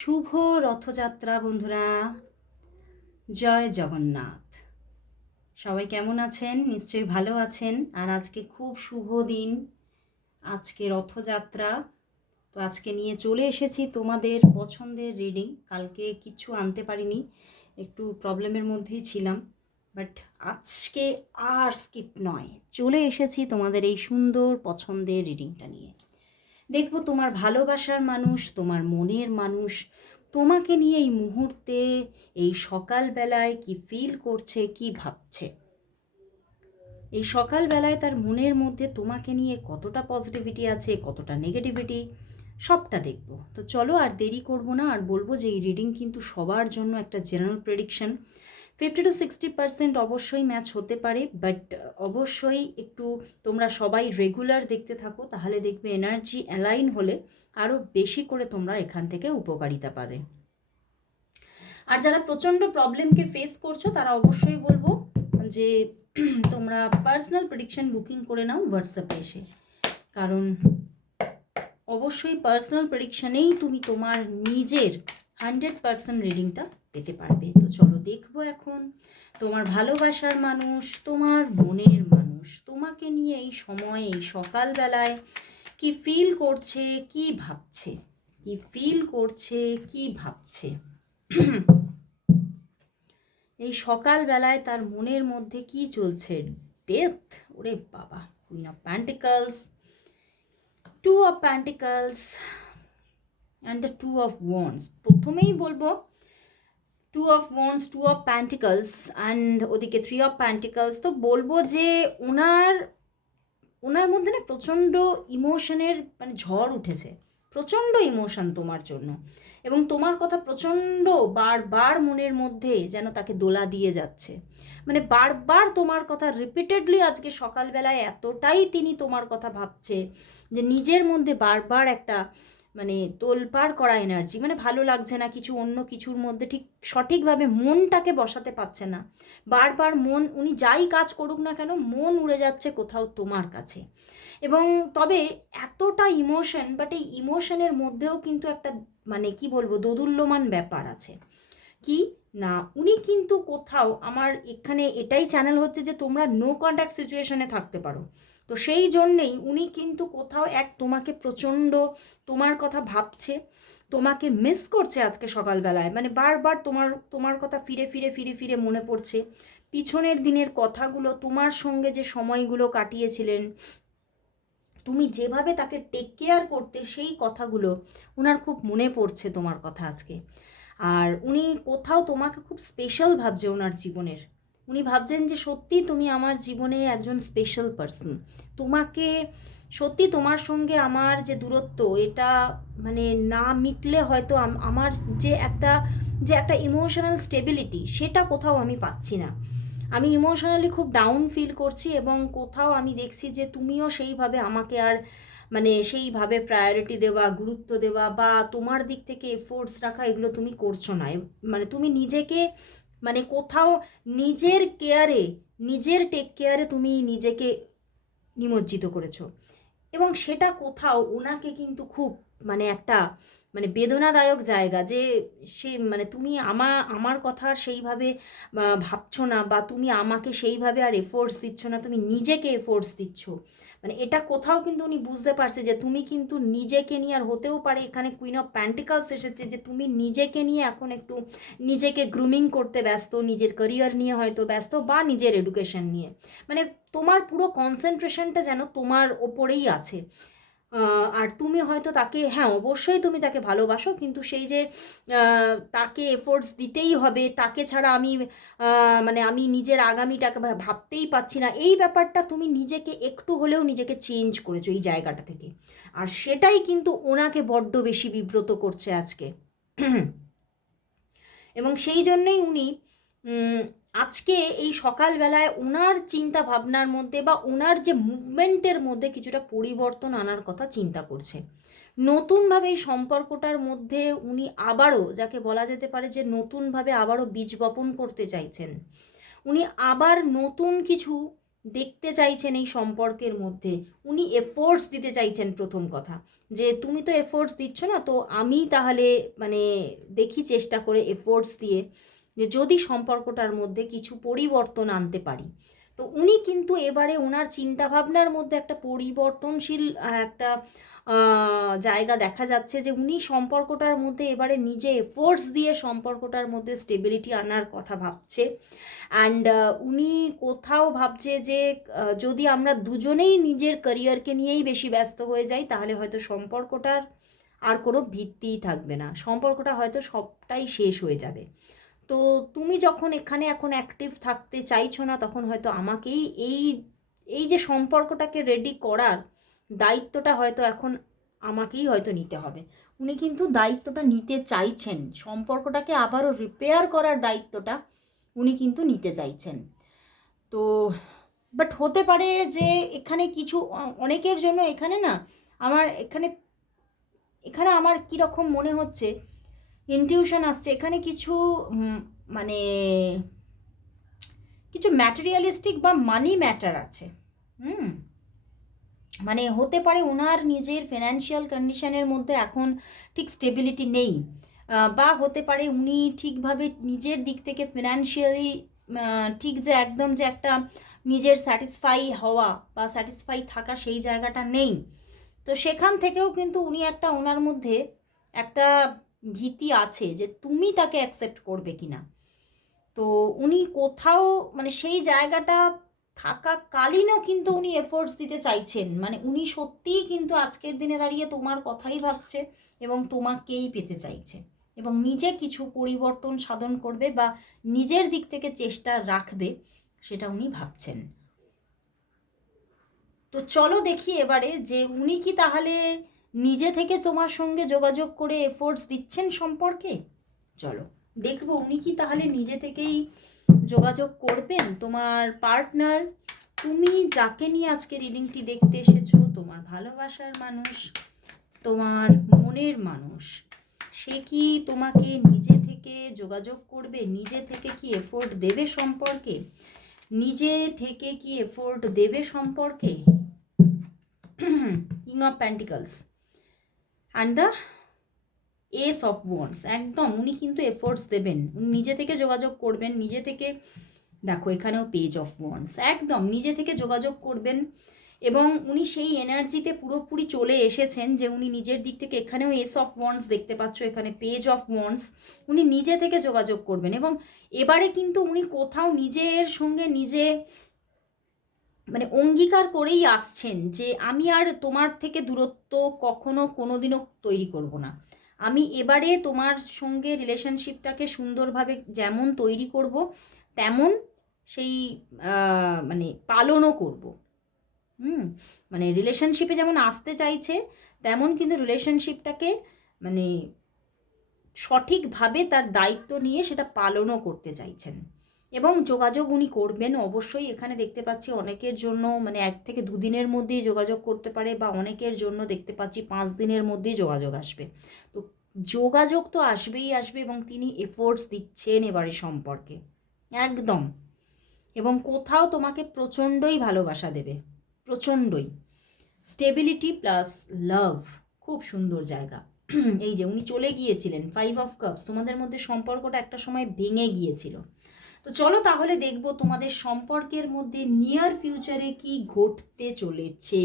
শুভ রথযাত্রা বন্ধুরা। জয় জগন্নাথ। সবাই কেমন আছেন? নিশ্চয়ই ভালো আছেন। আর আজকে খুব শুভ দিন, আজকে রথযাত্রা। তো আজকে নিয়ে চলে এসেছি তোমাদের পছন্দের রিডিং। কালকে কিচ্ছু আনতে পারিনি, একটু প্রবলেমের মধ্যেই ছিলাম, বাট আজকে আর স্কিপ নয়, চলে এসেছি তোমাদের এই সুন্দর পছন্দের রিডিংটা নিয়ে। দেখব তোমার ভালোবাসার মানুষ, তোমার মনের মানুষ তোমাকে নিয়ে এই মুহূর্তে, এই সকালবেলায় কি ফিল করছে, কি ভাবছে। এই সকালবেলায় তার মনের মধ্যে তোমাকে নিয়ে কতটা পজিটিভিটি আছে, কতটা নেগেটিভিটি, সবটা দেখব। তো চলো আর দেরি করব না, আর বলবো যে এই রিডিং কিন্তু সবার জন্য একটা জেনারেল প্রেডিকশন। 50 to 60% অবশ্যই ম্যাচ হতে পারে, বাট অবশ্যই একটু তোমরা সবাই রেগুলার দেখতে থাকো, তাহলে দেখবে এনার্জি অ্যালাইন হলে আরও বেশি করে তোমরা এখান থেকে উপকারিতা পাবে। আর যারা প্রচণ্ড প্রবলেমকে ফেস করছো তারা অবশ্যই বলবো যে তোমরা পার্সোনাল প্রেডিকশন বুকিং করে নাও হোয়াটসঅ্যাপে এসে, কারণ অবশ্যই পার্সোনাল প্রেডিকশানেই তুমি তোমার নিজের 100% রিডিংটা পেতে পারবে। তো চলো দেখবো এখন তোমার ভালোবাসার মানুষ, তোমার মনের মানুষ তোমাকে নিয়ে এই সময়ে, এই সকালবেলায় কি ফিল করছে, কি ভাবছে, কি ফিল করছে, কি ভাবছে। এই সকালবেলায় তার মনের মধ্যে কি চলছে? ডেথ, ওরে বাবা, queen of pentacles, two of pentacles and the two of wands. প্রথমেই বলবো two of wands, two of pentacles and ওদিকে থ্রি অফ প্যান্টিকলস। তো বলবো যে ওনার ওনার মধ্যে না প্রচণ্ড ইমোশনের মানে ঝড় উঠেছে, প্রচণ্ড ইমোশন তোমার জন্য, এবং তোমার কথা প্রচণ্ড বারবার মনের মধ্যে যেন তাকে দোলা দিয়ে যাচ্ছে। মানে বারবার তোমার কথা রিপিটেডলি আজকে সকালবেলায় এতটাই তিনি তোমার কথা ভাবছে যে নিজের মধ্যে বারবার একটা মানে তোলপাড় করা এনার্জি, মানে ভালো লাগছে না, কিছু অন্য কিছুর মধ্যে ঠিক সঠিকভাবে মনটাকে বসাতে পারছে না। বারবার মন, উনি যাই কাজ করুক না কেন মন উড়ে যাচ্ছে কোথাও তোমার কাছে। এবং তবে এতটা ইমোশন, বাট এই ইমোশনের মধ্যেও কিন্তু একটা মানে কি বলবো দোদুল্যমান ব্যাপার আছে। কি না, উনি কিন্তু কোথাও, আমার এখানে এটাই চ্যানেল হচ্ছে যে তোমরা নো কন্ট্যাক্ট সিচুয়েশনে থাকতে পারো, তো সেই জন্যেই উনি কিন্তু কোথাও তোমাকে প্রচণ্ড তোমার কথা ভাবছে, তোমাকে মিস করছে আজকে সকালবেলায়, মানে বারবার তোমার তোমার কথা ফিরে ফিরে ফিরে ফিরে মনে পড়ছে। পিছনের দিনের কথাগুলো, তোমার সঙ্গে যে সময়গুলো কাটিয়েছিলেন, তুমি যেভাবে তাকে টেক কেয়ার করতে, সেই কথাগুলো ওনার খুব মনে পড়ছে তোমার কথা আজকে। আর উনি কোথাও তোমাকে খুব স্পেশাল ভাবছে ওনার জীবনের। উনি ভাবছেন যে সত্যি তুমি আমার জীবনে একজন স্পেশাল পার্সন। তোমাকে সত্যি, তোমার সঙ্গে আমার যে দূরত্ব, এটা মানে না মিটলে হয়তো আমার যে একটা ইমোশনাল স্টেবিলিটি, সেটা কোথাও আমি পাচ্ছি না। আমি ইমোশনালি খুব ডাউন ফিল করছি, এবং কোথাও আমি দেখছি যে তুমিও সেইভাবে আমাকে আর মানে সেইভাবে প্রায়োরিটি দেওয়া, গুরুত্ব দেওয়া বা তোমার দিক থেকে এফোর্টস রাখা, এগুলো তুমি করছো না। মানে তুমি নিজেকে মানে কোথাও নিজের কেয়ারে, নিজের টেক কেয়ারে তুমি নিজেকে নিমজ্জিত করেছো, এবং সেটা কোথাও ওনাকে কিন্তু খুব মানে একটা মানে বেদনাদায়ক জায়গা, যে সে মানে তুমি আমার কথা আর সেইভাবে ভাবছো না, বা তুমি আমাকে সেইভাবে আর এফোর্টস দিচ্ছ না, তুমি নিজেকে এফোর্টস দিচ্ছ। মানে এটা কোথাও কিন্তু উনি বুঝতে পারছে যে তুমি কিন্তু নিজেকে নিয়ে, আর হতেও পারে এখানে কুইন অফ প্যান্টিকলস এসেছে, যে তুমি নিজেকে নিয়ে এখন একটু নিজেকে গ্রুমিং করতে ব্যস্ত, নিজের ক্যারিয়ার নিয়ে হয়তো ব্যস্ত, বা নিজের এডুকেশন নিয়ে। মানে তোমার পুরো কনসেন্ট্রেশনটা যেন তোমার ওপরেই আছে। আর তুমি হয়তো তাকে, হ্যাঁ অবশ্যই তুমি তাকে ভালোবাসো, কিন্তু সেই যে তাকে এফোর্টস দিতেই হবে, তাকে ছাড়া আমি মানে আমি নিজের আগামীটাকে ভাবতেই পাচ্ছি না, এই ব্যাপারটা তুমি নিজেকে একটু হলেও নিজেকে চেঞ্জ করেছো এই জায়গাটা থেকে। আর সেটাই কিন্তু ওনাকে বড্ড বেশি বিব্রত করছে আজকে। এবং সেই জন্যেই উনি আজকে এই সকালবেলায় ওনার চিন্তা ভাবনার মধ্যে বা ওনার যে মুভমেন্টের মধ্যে কিছুটা পরিবর্তন আনার কথা চিন্তা করছে। নতুনভাবে এই সম্পর্কটার মধ্যে উনি আবারও, যাকে বলা যেতে পারে যে নতুনভাবে আবারও বীজ বপন করতে চাইছেন। উনি আবার নতুন কিছু দেখতে চাইছেন এই সম্পর্কের মধ্যে, উনি এফোর্টস দিতে চাইছেন। প্রথম কথা যে তুমি তো এফোর্টস দিচ্ছ না, তো আমি তাহলে মানে দেখি চেষ্টা করে এফোর্টস দিয়ে যে যদি সম্পর্কটার মধ্যে কিছু পরিবর্তন আনতে পারি। তো উনি কিন্তু এবারে ওনার চিন্তাভাবনার মধ্যে একটা পরিবর্তনশীল একটা জায়গা দেখা যাচ্ছে, যে উনি সম্পর্কটার মধ্যে এবারে নিজে এফোর্টস দিয়ে সম্পর্কটার মধ্যে স্টেবিলিটি আনার কথা ভাবছে। অ্যান্ড উনি কোথাও ভাবছে যে যদি আমরা দুজনেই নিজের ক্যারিয়ারকে নিয়েই বেশি ব্যস্ত হয়ে যাই, তাহলে হয়তো সম্পর্কটার আর কোনো ভিত্তিই থাকবে না, সম্পর্কটা হয়তো সবটাই শেষ হয়ে যাবে। তো তুমি যখন এখানে এখন অ্যাক্টিভ থাকতে চাইছো না, তখন হয়তো আমাকেই এই এই যে সম্পর্কটাকে রেডি করার দায়িত্বটা হয়তো এখন আমাকেই হয়তো নিতে হবে। উনি কিন্তু দায়িত্বটা নিতে চাইছেন, সম্পর্কটাকে আবারও রিপেয়ার করার দায়িত্বটা উনি কিন্তু নিতে চাইছেন। তো বাট হতে পারে যে এখানে কিছু অনেকের জন্য এখানে না আমার এখানে এখানে আমার কীরকম মনে হচ্ছে, ইনটিউশন আসছে এখানে কিছু মানে কিছু ম্যাটেরিয়ালিস্টিক বা মানি ম্যাটার আছে। মানে হতে পারে ওনার নিজের ফিনান্সিয়াল কন্ডিশনের মধ্যে এখন ঠিক স্টেবিলিটি নেই, বা হতে পারে উনি ঠিকভাবে নিজের দিক থেকে ফিনান্সিয়ালি ঠিক যে একদম যে একটা নিজের স্যাটিসফাই হওয়া বা স্যাটিসফাই থাকা সেই জায়গাটা নেই। তো সেখান থেকেও কিন্তু উনি একটা ওনার মধ্যে একটা ভীতি আছে যে তুমি তাকে অ্যাকসেপ্ট করবে কিনা। তো উনি কোথাও মানে সেই জায়গাটা থাকাকালীনও কিন্তু উনি এফোর্টস দিতে চাইছেন, মানে উনি সত্যিই কিন্তু আজকের দিনে দাঁড়িয়ে তোমার কথাই ভাবছে এবং তোমাকেই পেতে চাইছে এবং নিজে কিছু পরিবর্তন সাধন করবে বা নিজের দিক থেকে চেষ্টা রাখবে, সেটা উনি ভাবছেন। তো চলো দেখি এবারে যে উনি কি তাহলে নিজে থেকে তোমার সঙ্গে যোগাযোগ করে এফোর্টস দিচ্ছেন সম্পর্কে। চলো দেখবো উনি কি তাহলে নিজে থেকেই যোগাযোগ করবেন। তোমার পার্টনার, তুমি যাকে নিয়ে আজকে রিডিংটি দেখতে এসেছো, তোমার ভালোবাসার মানুষ, তোমার মনের মানুষ, সে কি তোমাকে নিজে থেকে যোগাযোগ করবে, নিজে থেকে কি এফোর্ট দেবে সম্পর্কে, নিজে থেকে কি এফোর্ট দেবে সম্পর্কে। King of pentacles and the S of wands, একদম উনি কিন্তু এফোর্টস দেবেন, উনি নিজে থেকে যোগাযোগ করবেন, নিজে থেকে দেখো এখানেও পেজ অফ ওয়ান্ডস, একদম নিজে থেকে যোগাযোগ করবেন এবং উনি সেই এনার্জিতে পুরোপুরি চলে এসেছেন যে উনি নিজের দিক থেকে, এখানেও এস অফ ওয়ান্ডস দেখতে পাচ্ছ, এখানে পেজ অফ ওয়ান্ডস, উনি নিজে থেকে যোগাযোগ করবেন এবং এবারে কিন্তু উনি কোথাও নিজের সঙ্গে নিজে মানে অঙ্গীকার করেই আসছেন যে আমি আর তোমার থেকে দূরত্ব কখনো কোনোদিনও তৈরি করব না, আমি এবারে তোমার সঙ্গে রিলেশনশিপটাকে সুন্দরভাবে যেমন তৈরি করব তেমন সেই মানে পালনও করব। মানে রিলেশনশিপে যেমন আসতে চাইছে তেমন কিন্তু রিলেশনশিপটাকে মানে সঠিকভাবে তার দায়িত্ব নিয়ে সেটা পালনও করতে চাইছেন এবং যোগাযোগ উনি করবেন অবশ্যই। এখানে দেখতে পাচ্ছি অনেকের জন্য মানে 1 থেকে 2 দিনের মধ্যেই যোগাযোগ করতে পারে বা অনেকের জন্য দেখতে পাচ্ছি 5 দিনের মধ্যেই যোগাযোগ আসবে। তো যোগাযোগ তো আসবেই আসবে এবং তিনি এফোর্টস দিচ্ছেন এবারে সম্পর্কে একদম, এবং কোথাও তোমাকে প্রচণ্ডই ভালোবাসা দেবে, প্রচণ্ডই স্টেবিলিটি প্লাস লাভ, খুব সুন্দর জায়গা। এই যে উনি চলে গিয়েছিলেন 5 অফ কাপস, তোমাদের মধ্যে সম্পর্কটা একটা সময় ভেঙে গিয়েছিল। তো চলো তাহলে দেখবো তোমাদের সম্পর্কের মধ্যে নিয়ার ফিউচারে কি ঘটতে চলেছে,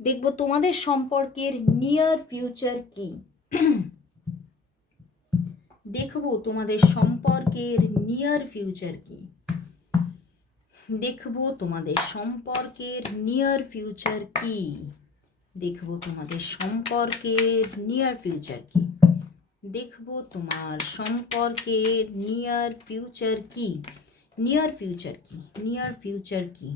দেখবো তোমাদের সম্পর্কের নিয়ার ফিউচার কি। দেখবো তোমাদের সম্পর্কের নিয়ার ফিউচার কি, দেখবো তোমাদের সম্পর্কের নিয়ার ফিউচার কি, দেখবো তোমাদের সম্পর্কের নিয়ার ফিউচার কি, দেখবো তোমার সম্পর্কের নিয়ার ফিউচার কি, নিয়ার ফিউচার কি, নিয়ার ফিউচার কি,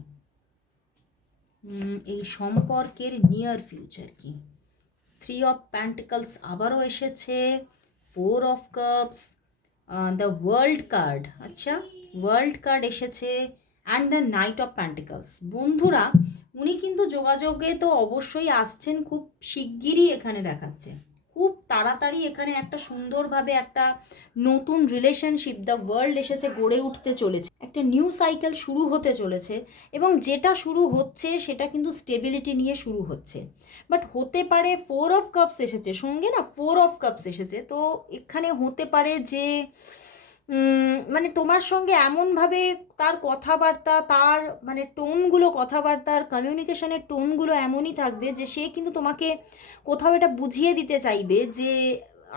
এই সম্পর্কের নিয়ার ফিউচার কি। 3 অফ প্যান্টিকলস আবারও এসেছে, 4 of cups, the world card, আচ্ছা ওয়ার্ল্ড কার্ড এসেছে and the night of pentacles. বন্ধুরা উনি কিন্তু যোগাযোগে তো অবশ্যই আসছেন, খুব শিগগিরই এখানে দেখাচ্ছে, খুব তাড়াতাড়ি এখানে একটা সুন্দরভাবে একটা নতুন রিলেশনশিপ, দ্য ওয়ার্ল্ড এসেছে, গড়ে উঠতে চলেছে, একটা নিউ সাইকেল শুরু হতে চলেছে। এবং যেটা শুরু হচ্ছে সেটা কিন্তু স্টেবিলিটি নিয়ে শুরু হচ্ছে। বাট হতে পারে 4 অফ কাপস এসেছে সঙ্গে, না 4 অফ কাপস এসেছে, তো এখানে হতে পারে যে মানে তোমার সঙ্গে এমনভাবে তার কথাবার্তা, তার মানে টোনগুলো, কথাবার্তার কমিউনিকেশনের টোনগুলো এমনই থাকবে যে সে কিন্তু তোমাকে কোথাও এটা বুঝিয়ে দিতে চাইবে যে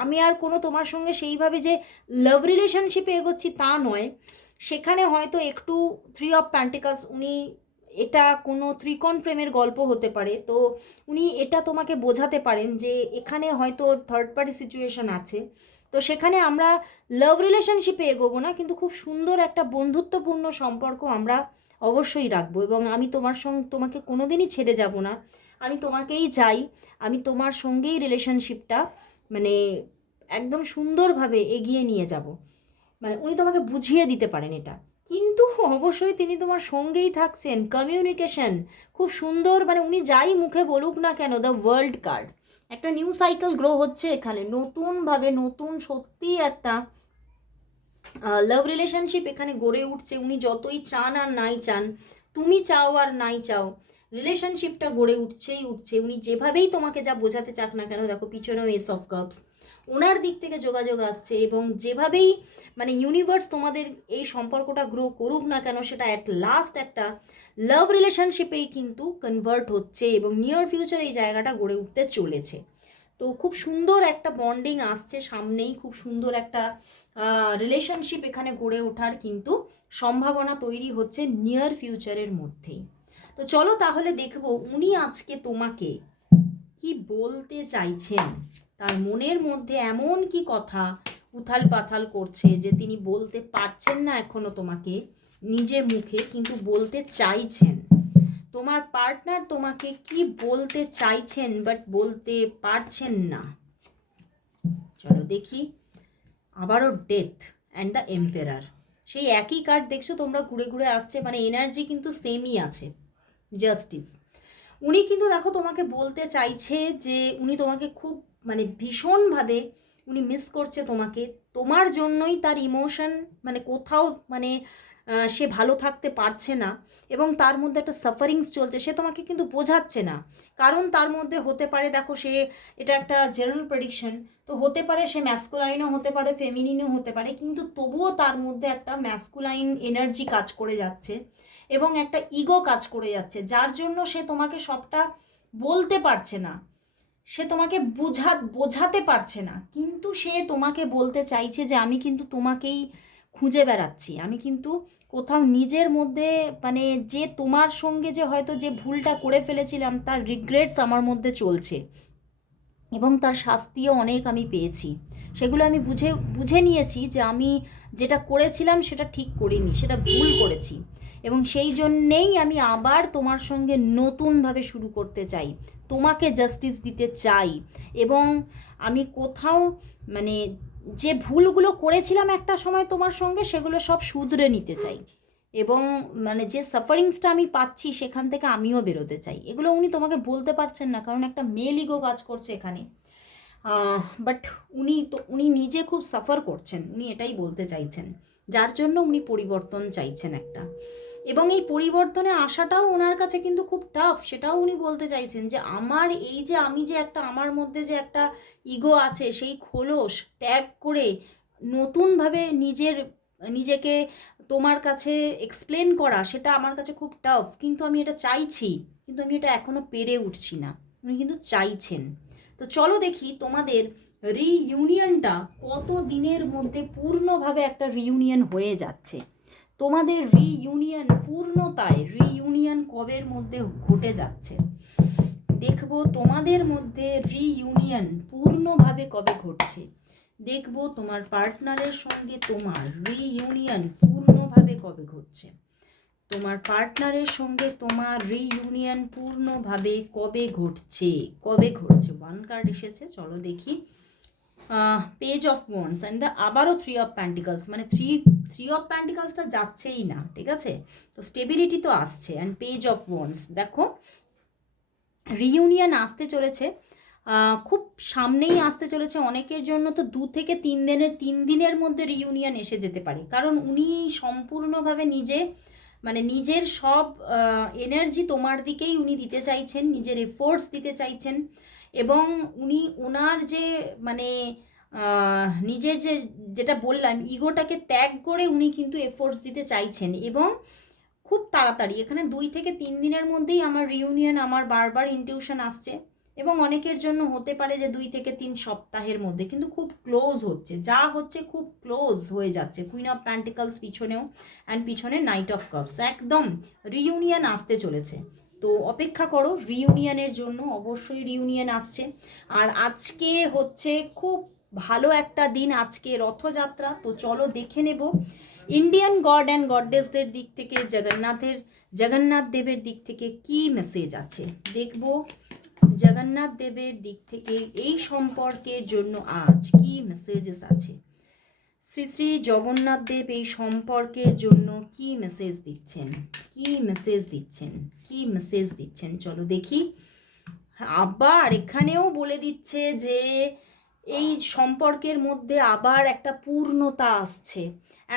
আমি আর কোনো তোমার সঙ্গে সেইভাবে যে লাভ রিলেশনশিপে এগোচ্ছি তা নয়। সেখানে হয়তো একটু 3 অফ প্যান্টিকলস, উনি এটা কোনো ত্রিকোণ প্রেমের গল্প হতে পারে, তো উনি এটা তোমাকে বোঝাতে পারেন যে এখানে হয়তো থার্ড পার্টি সিচুয়েশন আছে। তো সেখানে আমরা লাভ রিলেশনশিপে এগোবো না, কিন্তু খুব সুন্দর একটা বন্ধুত্বপূর্ণ সম্পর্ক আমরা অবশ্যই রাখবো। এবং আমি তোমাকে কোনোদিনই ছেড়ে যাব না, আমি তোমাকেই চাই, আমি তোমার সঙ্গেই রিলেশনশিপটা মানে একদম সুন্দরভাবে এগিয়ে নিয়ে যাব। মানে উনি তোমাকে বুঝিয়ে দিতে পারেন এটা, কিন্তু অবশ্যই তিনি তোমার সঙ্গেই থাকছেন। কমিউনিকেশন খুব সুন্দর, মানে উনি যাই মুখে বলুক না কেন, দ্য ওয়ার্ল্ড কার্ড, একটা নিউ সাইকেল গ্রো হচ্ছে এখানে নতুনভাবে, নতুন সত্যি একটা লাভ রিলেশনশিপ এখানে গড়ে উঠছে। উনি যতই চান আর নাই চান, তুমি চাও আর নাই চাও, রিলেশনশিপটা গড়ে উঠছেই উঠছে। উনি যেভাবেই তোমাকে যা বোঝাতে চাক না কেন, দেখো পিছনেও এস অফ কাপস, ওনার দিক থেকে যোগাযোগ আসছে। এবং যেভাবেই মানে ইউনিভার্স তোমাদের এই সম্পর্কটা গ্রো করুক না কেন, সেটা অ্যাট লাস্ট একটা লাভ রিলেশনশিপেই কিন্তু কনভার্ট হচ্ছে এবং নিয়ার ফিউচার এই জায়গাটা গড়ে উঠতে চলেছে। তো খুব সুন্দর একটা বন্ডিং আসছে সামনেই, খুব সুন্দর একটা রিলেশনশিপ এখানে গড়ে ওঠার কিন্তু সম্ভাবনা তৈরি হচ্ছে নিয়ার ফিউচারের মধ্যেই। তো চলো তাহলে দেখবো উনি আজকে তোমাকে কি বলতে চাইছেন, তার মনের মধ্যে এমন কি কথা উথাল পাথাল করছে যে তিনি বলতে পারছেন না এখনো তোমাকে নিজে মুখে, কিন্তু বলতে চাইছেন। তোমার পার্টনার তোমাকে কি বলতে চাইছেন বাট বলতে পারছেন না। চলো দেখি। আবারও ডেথ অ্যান্ড দ্য এম্পেরার, সেই একই কার্ড দেখছো তোমরা ঘুরে ঘুরে আসছে, মানে এনার্জি কিন্তু সেমই আছে। জাস্টিস, উনি কিন্তু দেখো তোমাকে বলতে চাইছে যে উনি তোমাকে খুব মানে ভীষণভাবে উনি মিস করছে তোমাকে, তোমার জন্যই তার ইমোশন মানে কোথাও মানে সে ভালো থাকতে পারছে না এবং তার মধ্যে একটা সাফারিংস চলছে, সে তোমাকে কিন্তু বোঝাচ্ছে না। কারণ তার মধ্যে হতে পারে, দেখো সে, এটা একটা জেনারেল প্রেডিকশন, তো হতে পারে সে ম্যাসকুলাইনও হতে পারে, ফেমিনিনও হতে পারে, কিন্তু তবুও তার মধ্যে একটা ম্যাসকুলাইন এনার্জি কাজ করে যাচ্ছে এবং একটা ইগো কাজ করে যাচ্ছে, যার জন্য সে তোমাকে সবটা বলতে পারছে না, সে তোমাকে বোঝাতে পারছে না। কিন্তু সে তোমাকে বলতে চাইছে যে আমি কিন্তু তোমাকেই খুঁজে বেড়াচ্ছি, আমি কিন্তু কোথাও নিজের মধ্যে মানে যে তোমার সঙ্গে যে হয়তো যে ভুলটা করে ফেলেছিলাম তার রিগ্রেটস আমার মধ্যে চলছে এবং তার শাস্তিও অনেক আমি পেয়েছি। সেগুলো আমি বুঝে নিয়েছি যে আমি যেটা করেছিলাম সেটা ঠিক করিনি, সেটা ভুল করেছি এবং সেই জন্যেই আমি আবার তোমার সঙ্গে নতুনভাবে শুরু করতে চাই, তোমাকে জাস্টিস দিতে চাই। এবং আমি কোথাও মানে যে ভুলগুলো করেছিলাম একটা সময় তোমার সঙ্গে, সেগুলো সব শুধরে নিতে চাই এবং মানে যে সাফারিংসটা আমি পাচ্ছি সেখান থেকে আমিও বেরোতে চাই। এগুলো উনি তোমাকে বলতে পারছেন না, কারণ একটা মেল ইগো কাজ করছে এখানে। বাট উনি নিজে খুব সাফার করছেন, উনি এটাই বলতে চাইছেন, যার জন্য উনি পরিবর্তন চাইছেন একটা। এবং এই পরিবর্তনে আসাটাও ওনার কাছে কিন্তু খুব টাফ, সেটাও উনি বলতে চাইছেন যে আমার এই যে আমি যে একটা আমার মধ্যে যে একটা ইগো আছে সেই খোলস ত্যাগ করে নতুনভাবে নিজেকে তোমার কাছে এক্সপ্লেন করা, সেটা আমার কাছে খুব টাফ, কিন্তু আমি এটা চাইছি, কিন্তু আমি এটা এখনও পেরে উঠছি না। উনি কিন্তু চাইছেন। তো চলো দেখি তোমাদের রিইউনিয়নটা কত দিনের মধ্যে পূর্ণভাবে একটা রিইউনিয়ন হয়ে যাচ্ছে, তোমাদের রিইউনিয়ন পূর্ণতায় রিইউনিয়ন কবের মধ্যে ঘটে যাচ্ছে। দেখবো তোমাদের মধ্যে রিইউনিয়ন পূর্ণভাবে কবে ঘটছে, দেখবো তোমার পার্টনারের সঙ্গে তোমার রিইউনিয়ন পূর্ণভাবে কবে ঘটছে, তোমার পার্টনারের সঙ্গে তোমার রিইউনিয়ন পূর্ণভাবে কবে ঘটছে। ওয়ান কার্ড এসেছে, চলো দেখি। Page of wands and the আবারও 3 অফ প্যান্টিকলস, মানে থ্রি অফ প্যান্টিকলসটা যাচ্ছেই না, ঠিক আছে, তো স্টেবিলিটি তো আসছে। অ্যান্ড পেজ অফ ওয়ান্ডস, দেখো রিইউনিয়ন আসতে চলেছে খুব সামনেই আসতে চলেছে। অনেকের জন্য তো 2 থেকে 3 দিনের মধ্যে রিইউনিয়ন এসে যেতে পারে, কারণ উনি সম্পূর্ণভাবে নিজের সব এনার্জি তোমার দিকেই উনি দিতে চাইছেন, নিজের এফোর্টস দিতে চাইছেন, এবং উনি ওনার যে মানে নিজের যেটা বললাম ইগোটাকে ত্যাগ করে উনি কিন্তু এফোর্টস দিতে চাইছেন, এবং খুব তাড়াতাড়ি এখানে 2 থেকে 3 দিনের মধ্যেই আমার রিউনিয়ন আমার বারবার ইনটিউশন আসছে, এবং অনেকের জন্য হতে পারে যে 2 থেকে 3 সপ্তাহের মধ্যে, কিন্তু খুব ক্লোজ হচ্ছে, যা হচ্ছে খুব ক্লোজ হয়ে যাচ্ছে। কুইন অফ প্যান্টিকলস পিছনেও, অ্যান্ড পিছনে নাইট অফ কাপস, একদম রিউনিয়ন আসতে চলেছে। তো অপেক্ষা করো রিউনিয়নের জন্য, অবশ্যই রিউনিয়ন আসছে। আর আজকে হচ্ছে খুব ভালো একটা দিন, আজকে রথযাত্রা। তো চলো দেখে নেব ইন্ডিয়ান গড অ্যান্ড গডেসদের দিক থেকে, জগন্নাথ দেবের দিক থেকে কি মেসেজ আছে। দেখব জগন্নাথ দেবের দিক থেকে এই সম্পর্কের জন্য আজ কি মেসেজেস আছে। শ্রী শ্রী জগন্নাথ দেব এই সম্পর্কের জন্য কি মেসেজ দিচ্ছেন, কি মেসেজ দিচ্ছেন, কি মেসেজ দিচ্ছেন, চলো দেখি। আবার এখানেও বলে দিচ্ছে যে এই সম্পর্কের মধ্যে আবার একটা পূর্ণতা আসছে,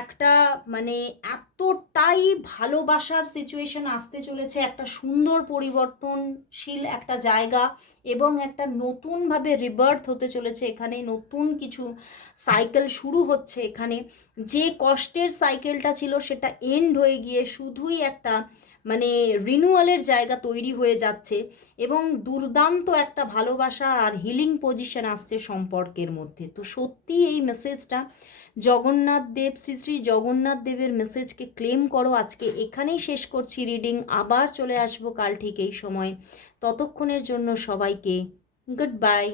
একটা মানে এতটাই ভালোবাসার সিচুয়েশন আসতে চলেছে, একটা সুন্দর পরিবর্তনশীল একটা জায়গা, এবং একটা নতুনভাবে রিবার্থ হতে চলেছে এখানে, নতুন কিছু সাইকেল শুরু হচ্ছে এখানে। যে কষ্টের সাইকেলটা ছিল সেটা এন্ড হয়ে গিয়ে শুধুই একটা রিনিউয়ালের জায়গা তৈরি হয়ে যাচ্ছে, এবং দুর্দান্ত একটা ভালোবাসা আর হিলিং পজিশন আসছে সম্পর্কের মধ্যে। তো সত্যি এই মেসেজটা জগন্নাথ দেব, শ্রী শ্রী জগন্নাথ দেবের মেসেজকে ক্লেম করো। আজকে এখানেই শেষ করছি রিডিং, আবার চলে আসবো কাল ঠিক এই সময়। ততক্ষণের জন্য সবাইকে গুড বাই।